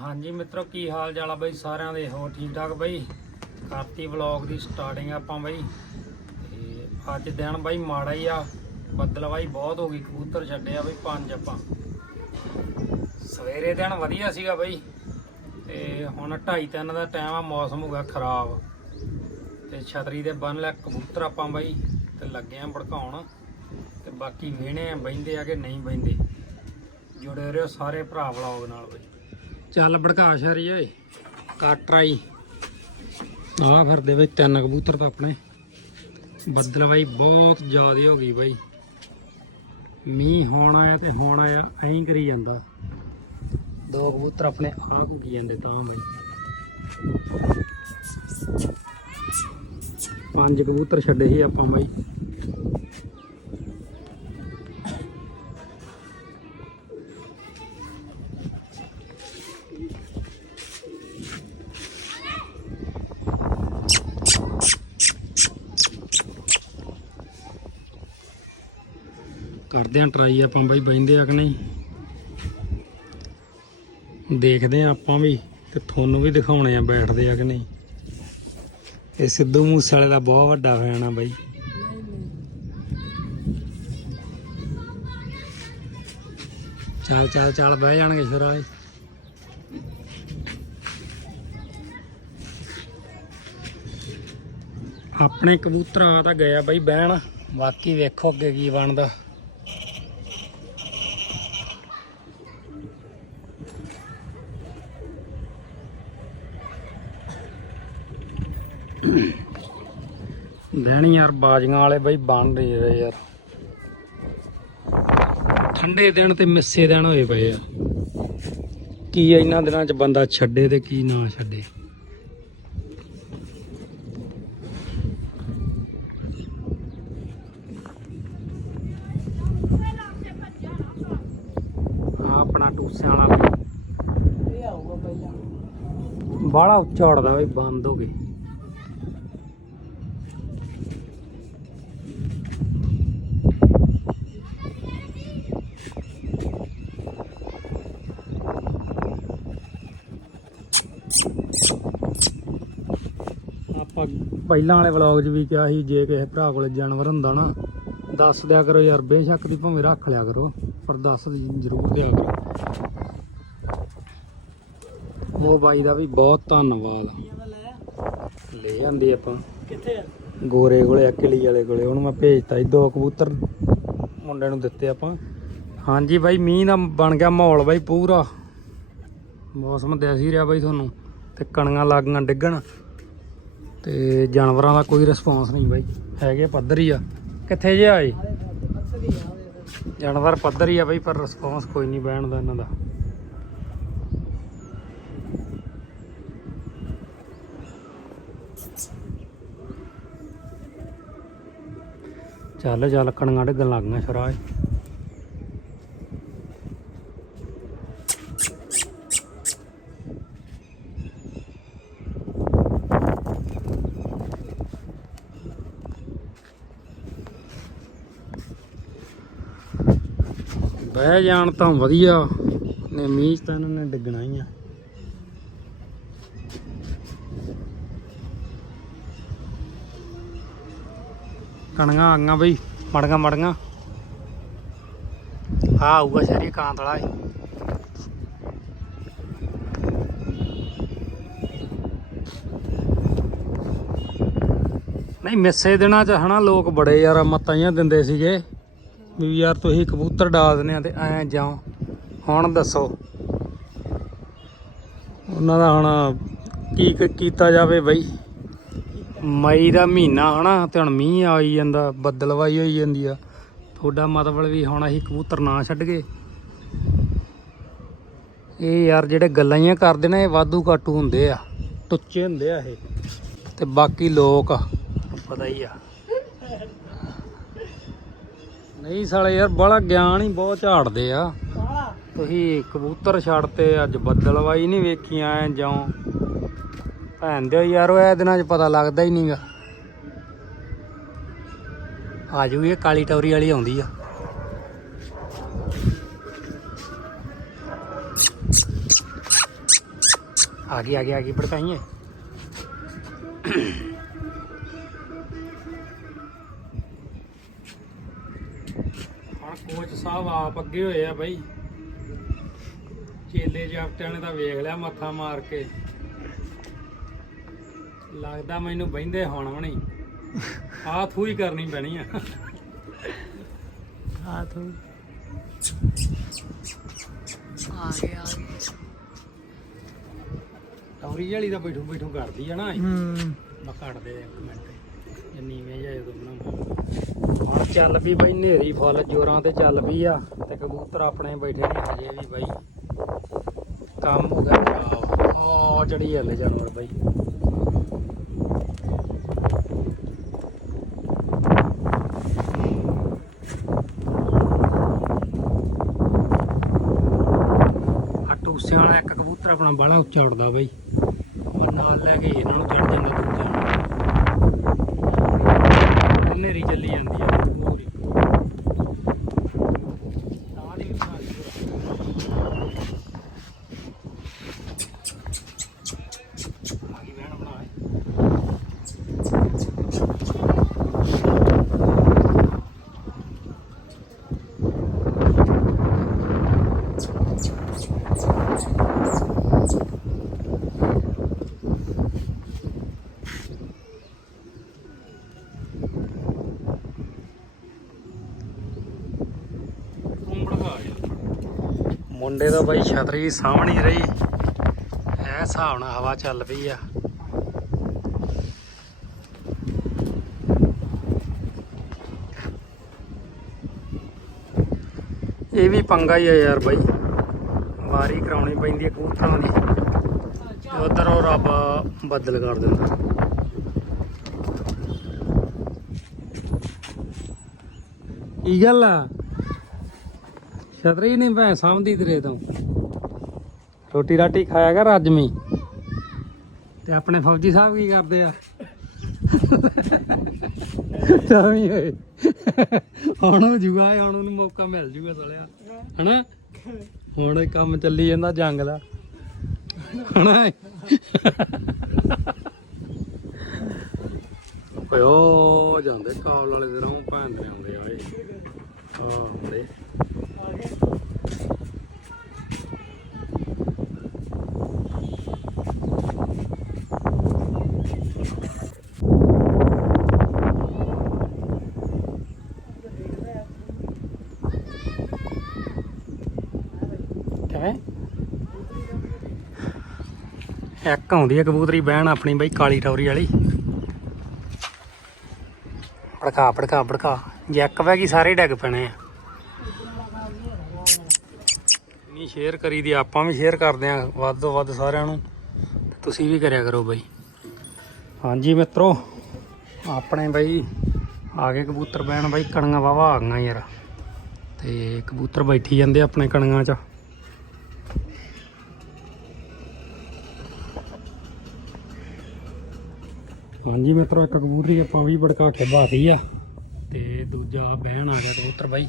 ਹਾਂਜੀ ਮਿੱਤਰੋ, ਕੀ ਹਾਲ ਚਾਲ ਆ ਬਈ ਸਾਰਿਆਂ ਦੇ? ਹੋ ਠੀਕ ਠਾਕ ਬਈ? ਕਰਤੀ ਵਲੌਗ ਦੀ ਸਟਾਰਟਿੰਗ ਆਪਾਂ ਬਈ। ਤੇ ਅੱਜ ਦਿਨ ਬਈ ਮਾੜਾ ਹੀ ਆ। ਬੱਦਲ ਬਾਈ ਬਹੁਤ ਹੋ ਗਈ, ਕਬੂਤਰ ਛੱਡਿਆ ਬਈ ਪੰਜ ਆਪਾਂ। ਸਵੇਰੇ ਦਿਨ ਵਧੀਆ ਸੀਗਾ ਬਈ। ਤੇ ਹੁਣ 2:30 ਤਿੰਨ ਦਾ ਟਾਈਮ ਆ, ਮੌਸਮ ਹੋ ਗਿਆ ਖਰਾਬ। ਤੇ ਛਤਰੀ ਦੇ ਬੰਨ ਲਿਆ ਕਬੂਤਰ ਆਪਾਂ ਬਈ, ਤੇ ਲੱਗੇ ਆ ਭੜਕਾਉਣ। ਤੇ ਬਾਕੀ ਵੇਹਣੇ ਆ ਬੈਂਦੇ ਆ ਕਿ ਨਹੀਂ ਬੈਂਦੇ ਜੁੜੇ ਰਹੋ ਸਾਰੇ ਭਰਾ ਵਲੌਗ ਨਾਲ ਬਈ। ਚੱਲ ਭੜਕਾ ਸ਼ਰੀ ਓਏ, ਕੱਟ ਰਾਈ। ਆ ਫਿਰਦੇ ਬਈ ਤਿੰਨ ਕਬੂਤਰ ਤਾਂ ਆਪਣੇ। ਬੱਦਲ ਬਾਈ ਬਹੁਤ ਜ਼ਿਆਦੇ ਹੋ ਗਈ ਬਾਈ। ਮੀਂਹ ਹੋਣ ਆਇਆ ਤੇ ਹੁਣ ਆਇਆ, ਐਂ ਕਰੀ ਜਾਂਦਾ। ਦੋ ਕਬੂਤਰ ਆਪਣੇ ਆਹ ਘੁੱਗੀ ਜਾਂਦੇ ਤਾਂ ਬਾਈ। ਪੰਜ ਕਬੂਤਰ ਛੱਡੇ ਸੀ ਆਪਾਂ ਬਾਈ। ਕਰਦੇ ਆਂ ਟਰਾਈ ਆਪਾਂ ਬਾਈ ਬੈਂਦੇ ਆ ਕਿ ਨਹੀਂ। ਦੇਖਦੇ ਆ ਆਪਾਂ ਵੀ ਤੇ ਤੁਹਾਨੂੰ ਵੀ ਦਿਖਾਉਣੇ ਆ ਬੈਠਦੇ ਆ ਕਿ ਨਹੀਂ। ਇਹ ਸਿੱਧੂ ਮੂਸੇ ਵਾਲੇ ਦਾ ਬਹੁਤ ਵੱਡਾ ਫੈਨ ਆ ਬਾਈ। ਚੱਲ ਚੱਲ ਚੱਲ ਬਹਿ ਜਾਣਗੇ ਫਿਰ ਆਏ ਆਪਣੇ ਕਬੂਤਰ ਆ ਤਾਂ ਗਿਆ ਬਾਈ ਬਹਿਣ। ਬਾਕੀ ਵੇਖੋ ਅੱਗੇ ਕੀ ਬਣਦਾ। ਬਹਿਣ ਯਾਰ ਬਾਜੀਆਂ ਵਾਲੇ ਬਈ ਬਣ ਰਹੇ ਯਾਰ। ਠੰਡੇ ਦਿਨ ਤੇ ਮਿੱਸੇ ਦਿਨ ਹੋਏ ਪਏ ਆ। ਕੀ ਇਹਨਾਂ ਦਿਨਾਂ ਚ ਬੰਦਾ ਛੱਡੇ ਤੇ ਕੀ ਨਾ ਛੱਡੇ। ਆਪਣਾ ਟੂਸਿਆਂ ਵਾਲਾ। ਇਹ ਆਊਗਾ ਪਹਿਲਾਂ ਬਾਹਲਾ ਉੱਚਾ ਉੜਦਾ ਬਈ, ਬੰਦ ਹੋ ਗਈ ਆਪਾਂ ਪਹਿਲਾਂ ਵਾਲੇ ਵਲੌਗ 'ਚ ਵੀ ਕਿਹਾ ਸੀ ਜੇ ਕਿਸੇ ਭਰਾ ਕੋਲੇ ਜਾਨਵਰ ਹੁੰਦਾ ਨਾ ਦੱਸ ਦਿਆ ਕਰੋ ਯਾਰ ਬੇਸ਼ੱਕ ਦੀ ਭਾਵੇਂ ਰੱਖ ਲਿਆ ਕਰੋ ਪਰ ਦੱਸ ਜ਼ਰੂਰ ਦਿਆ ਕਰੋ। ਉਹ ਬਾਈ ਦਾ ਵੀ ਬਹੁਤ ਧੰਨਵਾਦ। ਲੈ ਜਾਂਦੇ ਆਪਾਂ। ਕਿੱਥੇ ਆ? ਗੋਰੇ ਕੋਲੇ ਅਕਲੀ ਵਾਲੇ ਕੋਲੇ ਉਹਨੂੰ ਮੈਂ ਭੇਜਤਾ ਸੀ ਦੋ ਕਬੂਤਰ ਮੁੰਡੇ ਨੂੰ ਦਿੱਤੇ ਆਪਾਂ। ਹਾਂਜੀ ਬਾਈ ਮੀਂਹ ਦਾ ਬਣ ਗਿਆ ਮਾਹੌਲ ਬਾਈ ਪੂਰਾ। ਮੌਸਮ ਦਿਸ ਰਿਹਾ ਬਾਈ ਤੁਹਾਨੂੰ। ਤੇ ਕਣੀਆਂ ਲੱਗੀਆਂ ਡਿੱਗਣ। ਤੇ ਜਾਨਵਰਾਂ ਦਾ ਕੋਈ ਰਿਸਪੌਂਸ ਨਹੀਂ ਬਾਈ। ਹੈਗੇ ਪੱਧਰ ਹੀ ਆ। ਕਿੱਥੇ ਜੇ ਆਏ ਆ ਉਹਦੇ। ਜਾਨਵਰ ਪੱਧਰ ਹੀ ਆ ਬਾਈ, ਪਰ ਰਿਸਪੌਂਸ ਕੋਈ ਨਹੀਂ ਬਹਿਣ ਦਾ ਇਹਨਾਂ ਦਾ। ਚੱਲ ਚੱਲ ਕਣੀਆਂ ਡਿੱਗਣ ਲੱਗ ਗਈਆਂ ਸ਼ਰਾਏ ਬਹਿ ਜਾਣ ਤਾਂ ਵਧੀਆ। ਨੇ ਮੀਂਹ ਤਾਂ ਇਹਨਾਂ ਨੇ ਡਿੱਗਣਾ ਹੀ ਆ। ਕਣੀਆਂ ਆਈਆਂ ਬਈ ਮੜੀਆਂ ਮੜੀਆਂ ਆ ਆਊਗਾ ਸ਼ਰੀ ਕਾਂਤਲਾ ਏ ਨਹੀਂ, ਮਿੱਸੇ ਦਿਨਾਂ ਚ ਹਨਾ ਲੋਕ ਬੜੇ ਯਾਰ ਮਤਾਈਆਂ ਦਿੰਦੇ ਸੀਗੇ। ਵੀ ਯਾਰ ਤੁਸੀਂ ਕਬੂਤਰ ਡਾਲ ਦਿੰਦੇ ਆ ਤੇ ਐ ਜਾਓ। ਹੁਣ ਦੱਸੋ। ਉਹਨਾਂ ਦਾ ਹੁਣ ਕੀ ਕੀਤਾ ਜਾਵੇ ਬਈ? ਮਈ ਦਾ ਮਹੀਨਾ ਹਨਾ ਤੇ ਹੁਣ ਮੀਂਹ ਆਈ ਜਾਂਦਾ ਬੱਦਲਵਾਈ ਹੋਈ ਜਾਂਦੀ ਆ। ਤੁਹਾਡਾ ਮਤਲਬ ਵੀ ਹੁਣ ਅਸੀਂ ਕਬੂਤਰ ਨਾ ਛੱਡ ਗਏ ਇਹ ਯਾਰ ਜਿਹੜੇ ਗੱਲਾਂ ਹੀ ਕਰਦੇ ਨੇ ਇਹ ਵਾਧੂ ਕਾਟੂ ਹੁੰਦੇ ਆ। ਟੁੱਚੇ ਹੁੰਦੇ ਆ ਇਹ। ਤੇ ਬਾਕੀ ਲੋਕ ਪਤਾ ਹੀ ਆ। ਨਹੀਂ ਸਾਲੇ ਯਾਰ ਬੜਾ ਗਿਆਨ ਹੀ ਬਹੁਤ ਝਾੜਦੇ ਆ। ਤੁਸੀਂ ਕਬੂਤਰ ਛੱਡਤੇ ਅੱਜ ਬੱਦਲਵਾਈ ਨਹੀਂ ਵੇਖੀਆਂ ਐ ਜਾਉ। ਭੈਣ ਦੇ ਯਾਰ ਉਹ ਇਹ ਦਿਨਾਂ 'ਚ ਪਤਾ ਲੱਗਦਾ ਹੀ ਨਹੀਂਗਾ। ਆਜੂ ਇਹ ਕਾਲੀ ਟੌਰੀ ਵਾਲੀ ਆਉਂਦੀ ਆ। ਆ ਗਈ ਆ ਗਈ ਆ ਗਈ ਭੜਕਾਈਏ। ਹੁਣ ਕੋਚ ਸਾਹਿਬ ਆਪ ਅੱਗੇ ਹੋਏ ਆ ਬਾਈ। ਚੇਲੇ ਜਾਪਟਿਆਂ ਨੇ ਤਾਂ ਵੇਖ ਲਿਆ ਮੱਥਾ ਮਾਰ ਕੇ। ਲੱਗਦਾ ਮੈਨੂੰ ਬਹਿੰਦੇ ਹੁਣ ਵੀ ਨਹੀਂ। ਆ ਥੂ ਹੀ ਕਰਨੀ ਪੈਣੀ ਆ। ਆ ਤੂੰ ਆ ਗਿਆ। ਟੌਰੀ ਵਾਲੀ ਦਾ ਬੈਠੂ ਬੈਠੂ ਕਰਦੀ ਆ ਨਾ ਹੂੰ। ਮੈਂ ਕੱਟ ਦੇ ਇੱਕ ਮਿੰਟ। ਇਹ ਨੀਵੇਂ ਜਾਏ ਤੋਂ ਹੁਣ ਚੱਲ ਵੀ ਬਈ ਨੇਰੀ ਫੁੱਲ, ਜੋਰਾਂ ਤੇ ਚੱਲ ਪਈ ਆ। ਤੇ ਕਬੂਤਰ ਆਪਣੇ ਬੈਠੇ ਨੇ ਹਜੇ ਵੀ ਬਾਈ। ਕੰਮ ਹੋ ਗਿਆ ਆ ਚੜੀ ਜਾਂਦੇ ਜਾਨਵਰ ਬਾਈ। ਟੂਸੇ ਵਾਲਾ ਇੱਕ ਕਬੂਤਰ ਆਪਣਾ ਬਾਹਲਾ ਉੱਚਾ ਉੱਡਦਾ ਬਈ। ਉਹ ਨਾਲ ਲੈ ਕੇ ਇਹਨਾਂ ਨੂੰ ਚੜ ਜਾਂਦਾ ਦੂਜਾ ਹਨੇਰੀ ਚੱਲੀ ਜਾਂਦੀ ਆ ਪੂਰੀ ਤਾਂ ਦੀ ਮਿਸਾਲ ਆ ਗਈ ਬਹਿਣ ਬਣਾ ਤੂੰ ਭੜਕਾ ਗਿਆ ਮੁੰਡੇ ਦਾ ਬਾਈ ਛਤਰੀ ਸਾਹਮਣੀ ਰਹੀ। ਐ ਹਿਸਾਬ ਨਾਲ ਹਵਾ ਚੱਲ ਪਈ ਆ। ਇਹ ਵੀ ਪੰਗਾ ਹੀ ਆ ਯਾਰ ਬਾਈ। ਵਾਰੀ ਕਰਾਉਣੀ ਪੈਂਦੀ ਹੈ ਕਬੂਤਰਾਂ ਦੀ। ਉਧਰ ਉਹ ਰੱਬ ਬਦਲ ਕਰ ਦਿੰਦਾ। ਕੀ ਗੱਲ ਆ? ਛਤਰੀ ਨਹੀਂ ਭੈ ਸਾਂਭਦੀ ਤੇਰੇ ਤੋਂ। ਰੋਟੀ ਰਾਟੀ ਖਾਇਆ ਕਰ ਅੱਜ ਮੀ ਤੇ ਆਪਣੇ ਫੌਜੀ ਸਾਹਿਬ ਕੀ ਕਰਦੇ ਆ? ਚਾਵੀ ਹੋਏ। ਹੁਣ ਹੋ ਜੂਗਾ ਹੁਣ ਉਹਨੂੰ ਮੌਕਾ ਮਿਲ ਜੂਗਾ ਸਾਲਿਆ। ਹਨਾ? ਹੁਣ ਇਹ ਕੰਮ ਚੱਲੀ ਜਾਂਦਾ ਜੰਗ ਦਾ ਹਨਾ? ਓਏ ਜਾਂਦੇ ਕਾਬਲ ਵਾਲੇ ਦੇ ਰੋਂ ਭੈਣ ਦੇ ਆਉਂਦੇ ਓਏ। ਆ ਆਉਂਦੇ ਇੱਕ ਆਉਂਦੀ ਹੈ ਕਬੂਤਰੀ ਬਹਿਣ ਆਪਣੀ ਬਈ ਕਾਲੀ ਟੌਰੀ ਵਾਲੀ। ਭੜਕਾ ਭੜਕਾ ਭੜਕਾ। ਜੇ ਇੱਕ ਵੈ ਗਈ, ਸਾਰੇ ਡਿੱਗ ਪੈਣੇ ਆ। ਨਹੀਂ ਸ਼ੇਅਰ ਕਰੀ ਦੀ, ਆਪਾਂ ਵੀ ਸ਼ੇਅਰ ਕਰਦੇ ਆ, ਵੱਧ ਤੋਂ ਵੱਧ ਸਾਰਿਆਂ ਨੂੰ। ਤੁਸੀਂ ਵੀ ਕਰਿਆ ਕਰੋ ਬਾਈ। ਹਾਂਜੀ ਮਿੱਤਰੋ, ਆਪਣੇ ਬਾਈ, ਆ ਗਏ ਕਬੂਤਰ ਬਹਿਣ ਬਾਈ, ਕਣੀਆਂ ਵਾਵਾ ਆ ਗਈਆਂ ਯਾਰ। ਤੇ ਕਬੂਤਰ ਬੈਠੀ ਜਾਂਦੇ ਆਪਣੇ ਕਣੀਆਂ 'ਚ। ਹਾਂਜੀ ਮਿੱਤਰੋ, ਇੱਕ ਕਬੂਤਰੀ ਆਪਾਂ ਵੀ ਭੜਕਾ ਕੇ ਬਾਤੀ ਆ ਤੇ ਦੂਜਾ ਬਹਿਣ ਆ ਗਿਆ ਕਬੂਤਰ ਬਾਈ।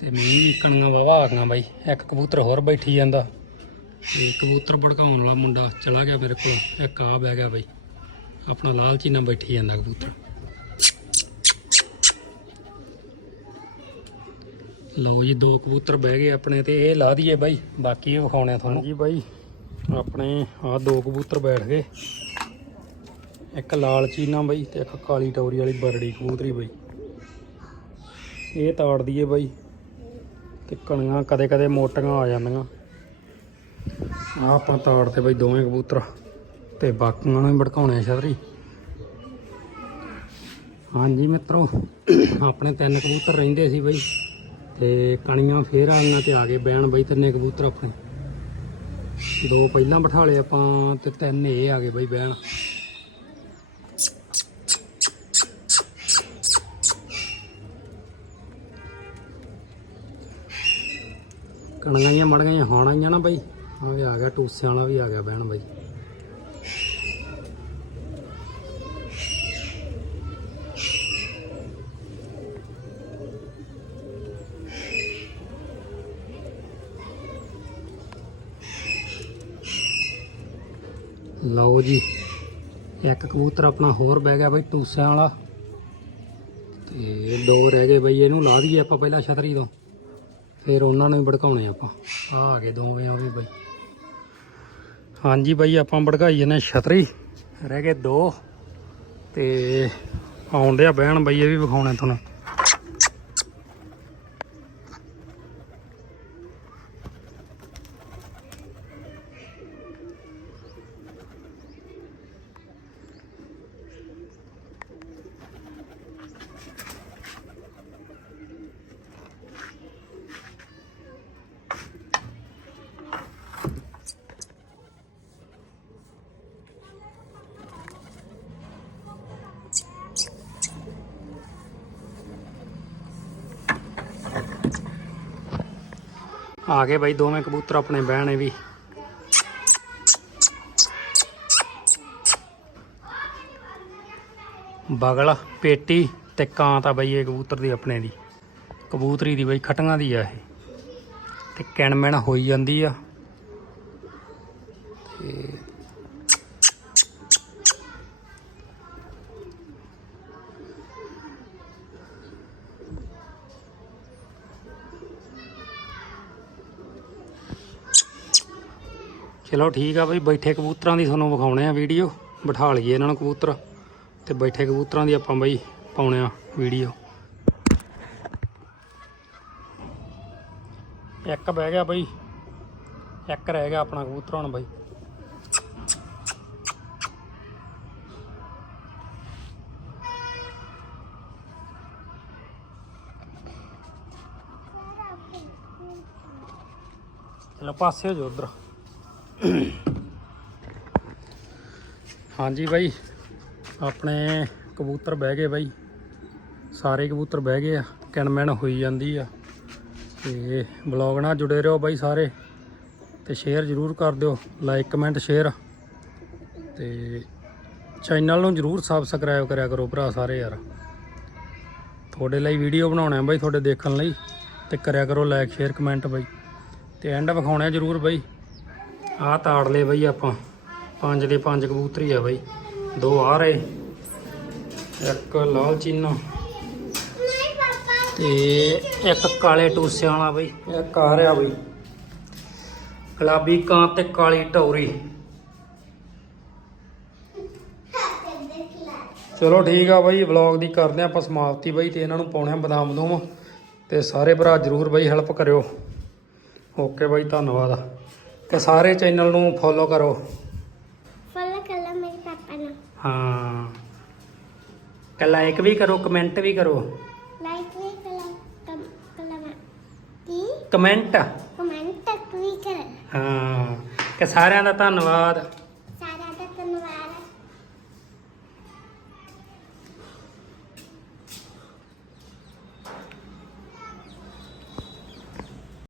ਤੇ ਮੀਂਹ ਕਣੀਆਂ ਵਾਵਾ ਆ ਗਈਆਂ ਬਾਈ, ਇੱਕ ਕਬੂਤਰ ਹੋਰ ਬੈਠੀ ਜਾਂਦਾ। ਤੇ ਕਬੂਤਰ ਭੜਕਾਉਣ ਵਾਲਾ ਮੁੰਡਾ ਚਲਾ ਗਿਆ ਮੇਰੇ ਕੋਲ, ਇੱਕ ਆ ਬਹਿ ਗਿਆ ਬਾਈ। ਆਪਣਾ ਲਾਲਚੀ ਨਾਲ ਬੈਠੀ ਜਾਂਦਾ ਕਬੂਤਰ। ਲਓ ਜੀ, ਦੋ ਕਬੂਤਰ ਬਹਿ ਗਏ ਆਪਣੇ ਤੇ, ਇਹ ਲਾ ਦਈਏ ਬਾਈ, ਬਾਕੀ ਵਿਖਾਉਣੇ ਤੁਹਾਨੂੰ। ਜੀ ਬਾਈ, ਆਪਣੇ ਆ ਦੋ ਕਬੂਤਰ ਬੈਠ ਗਏ। ਇੱਕ ਲਾਲ ਚੀਨਾ ਬਾਈ ਤੇ ਇੱਕ ਕਾਲੀ ਟੌਰੀ ਵਾਲੀ ਬਰੜੀ ਕਬੂਤਰੀ ਬਾਈ। ਇਹ ਤਾੜਦੀ ਦਈਏ ਬਾਈ ਤੇ ਕਣੀਆਂ ਕਦੇ ਕਦੇ ਮੋਟੀਆਂ ਆ ਜਾਂਦੀਆਂ। ਆ ਆਪਾਂ ਤਾੜ ਤੇ ਬਾਈ ਦੋਵੇਂ ਕਬੂਤਰ ਤੇ ਬਾਕੀਆਂ ਨੂੰ ਭੜਕਾਉਣੇ ਆ ਛਤਰੀ। ਹਾਂਜੀ ਮਿੱਤਰੋ, ਆਪਣੇ ਤਿੰਨ ਕਬੂਤਰ ਰਹਿੰਦੇ ਸੀ ਬਾਈ ਤੇ ਕਣੀਆਂ ਫੇਰ ਆਈਆਂ ਤੇ ਆ ਗਏ ਬੈਣ ਬਾਈ ਤਿੰਨੇ ਕਬੂਤਰ ਆਪਣੇ। ਦੋ ਪਹਿਲਾਂ ਬਿਠਾ ਲਏ ਆਪਾਂ ਤੇ ਤਿੰਨ ਇਹ ਆ ਗਏ ਬਾਈ ਬਹਿਣ। ਕਣੀਆਂ ਜਿਹੀਆਂ ਮੜ ਗਈਆਂ, ਹੁਣ ਆਈਆਂ ਨਾ ਬਾਈ। ਆ ਵੀ ਆ ਗਿਆ ਟੂਸਿਆਂ ਵਾਲਾ ਵੀ ਆ ਗਿਆ ਬਹਿਣ ਬਾਈ। ਲਓ ਜੀ, ਇੱਕ ਕਬੂਤਰ ਆਪਣਾ ਹੋਰ ਬਹਿ ਗਿਆ ਬਾਈ ਟੂਸਿਆਂ ਵਾਲਾ। ਤੇ ਦੋ ਰਹਿ ਗਏ ਬਈ, ਇਹਨੂੰ ਲਾ ਦਈਏ ਆਪਾਂ ਪਹਿਲਾਂ ਛਤਰੀ ਤੋਂ। ਫਿਰ ਉਹਨਾਂ ਨੂੰ ਵੀ ਭੜਕਾਉਣੇ ਆਪਾਂ। ਆ ਆ ਗਏ ਦੋਵੇਂ ਉਹ ਵੀ ਬਾਈ। ਹਾਂਜੀ ਬਾਈ, ਆਪਾਂ ਭੜਕਾਈ ਜਨੇ ਛਤਰੀ। ਰਹਿ ਗਏ ਦੋ। ਤੇ ਆਉਂਦੇ ਆ ਬਹਿਣ ਬਾਈ, ਇਹ ਵੀ ਵਿਖਾਉਣੇ ਤੁਹਾਨੂੰ। ਆ ਗਏ ਬਈ, ਦੋਵੇਂ ਕਬੂਤਰ ਆਪਣੇ ਬਹਿਣੇ ਵੀ। ਬਗਲ, ਪੇਟੀ ਤੇ ਕਾਂ ਤਾਂ ਬਈ ਇਹ ਕਬੂਤਰ ਦੀ ਆਪਣੇ ਦੀ। ਕਬੂਤਰੀ ਦੀ ਬਈ ਖਟੀਆਂ ਦੀ ਆ ਇਹ। ਤੇ ਕਿਣਮਿਣ ਹੋਈ ਜਾਂਦੀ ਆ। ਤੇ ਚਲੋ ਠੀਕ ਆ ਬਈ, ਬੈਠੇ ਕਬੂਤਰਾਂ ਦੀ ਤੁਹਾਨੂੰ ਵਿਖਾਉਣੇ ਆ ਵੀਡੀਓ। ਬਿਠਾ ਲਈਏ ਇਹਨਾਂ ਨੂੰ ਕਬੂਤਰ ਤੇ ਬੈਠੇ ਕਬੂਤਰਾਂ ਦੀ ਆਪਾਂ ਬਈ ਪਾਉਣੇ ਆ ਵੀਡੀਓ। ਇੱਕ ਬਹਿ ਗਿਆ ਬਈ, ਇੱਕ ਰਹਿ ਗਿਆ ਆਪਣਾ ਕਬੂਤਰ ਹੁਣ ਬਈ। ਚਲੋ ਪਾਸੇ ਹੋ ਜਾਓ ਉਧਰ। ਹਾਂਜੀ ਬਾਈ, ਆਪਣੇ ਕਬੂਤਰ ਬਹਿ ਗਏ ਬਾਈ। ਸਾਰੇ ਕਬੂਤਰ ਬਹਿ ਗਏ ਆ, ਕਿਣਮਿਣ ਹੋਈ ਜਾਂਦੀ ਆ। ਤੇ ਬਲੌਗ ਨਾਲ ਜੁੜੇ ਰਹੋ ਬਾਈ ਸਾਰੇ, ਤੇ ਸ਼ੇਅਰ ਜ਼ਰੂਰ ਕਰ ਦਿਓ ਲਾਈਕ ਕਮੈਂਟ ਸ਼ੇਅਰ ਤੇ ਚੈਨਲ ਨੂੰ ਜ਼ਰੂਰ ਸਬਸਕ੍ਰਾਈਬ ਕਰਿਆ ਕਰੋ ਭਰਾ ਸਾਰੇ ਯਾਰ। ਤੁਹਾਡੇ ਲਈ ਵੀਡੀਓ ਬਣਾਉਣਾ ਹੈ ਬਾਈ, ਤੁਹਾਡੇ ਦੇਖਣ ਲਈ। ਤੇ ਕਰਿਆ ਕਰੋ ਲਾਈਕ ਸ਼ੇਅਰ ਕਮੈਂਟ ਬਾਈ। ਤੇ ਐਂਡ ਵਿਖਾਉਣਾ ਜ਼ਰੂਰ ਬਾਈ। ਆਹ ਤਾੜ ਲਏ ਬਈ ਆਪਾਂ। ਪੰਜ ਦੇ ਪੰਜ ਕਬੂਤਰੀ ਆ ਬਈ। ਦੋ ਆ ਰਹੇ। ਇੱਕ ਲਾਲ ਚੀਨਾ। ਤੇ ਇੱਕ ਕਾਲੇ ਟੂਸਿਆਂ ਵਾਲਾ ਬਈ। ਇੱਕ ਆ ਰਿਹਾ ਬਈ। ਗੁਲਾਬੀ ਕਾਂ ਤੇ ਕਾਲੀ ਢੌਰੀ। ਚਲੋ ਠੀਕ ਆ ਬਈ, ਵਲੌਗ ਦੀ ਕਰਦੇ ਆ ਆਪਾਂ ਸਮਾਪਤੀ ਬਈ ਤੇ ਇਹਨਾਂ ਨੂੰ ਪਾਉਣੇ ਆ ਬਦਾਮ ਬਦੂਮ ਤੇ ਸਾਰੇ ਭਰਾ ਜਰੂਰ ਬਈ ਹੈਲਪ ਕਰਿਓ। ਓਕੇ ਬਾਈ, ਧੰਨਵਾਦ। ਤੇ ਸਾਰੇ ਚੈਨਲ ਨੂੰ ਫੋਲੋ ਕਰੋ। ਫੋਲੋ ਕਰ ਲਓ ਮੇਰੇ ਪਾਪਾ ਨੂੰ। ਹਾਂ। ਤੇ ਲਾਈਕ ਵੀ ਕਰੋ ਕਮੈਂਟ ਵੀ ਕਰੋ। ਲਾਈਕ ਵੀ ਕਰੋ ਕਮ ਕਲਮਾ ਕੀ? ਕਮੈਂਟ ਕਮੈਂਟ ਵੀ ਕਰੋ। ਹਾਂ। ਕਿ ਸਾਰਿਆਂ ਦਾ ਧੰਨਵਾਦ।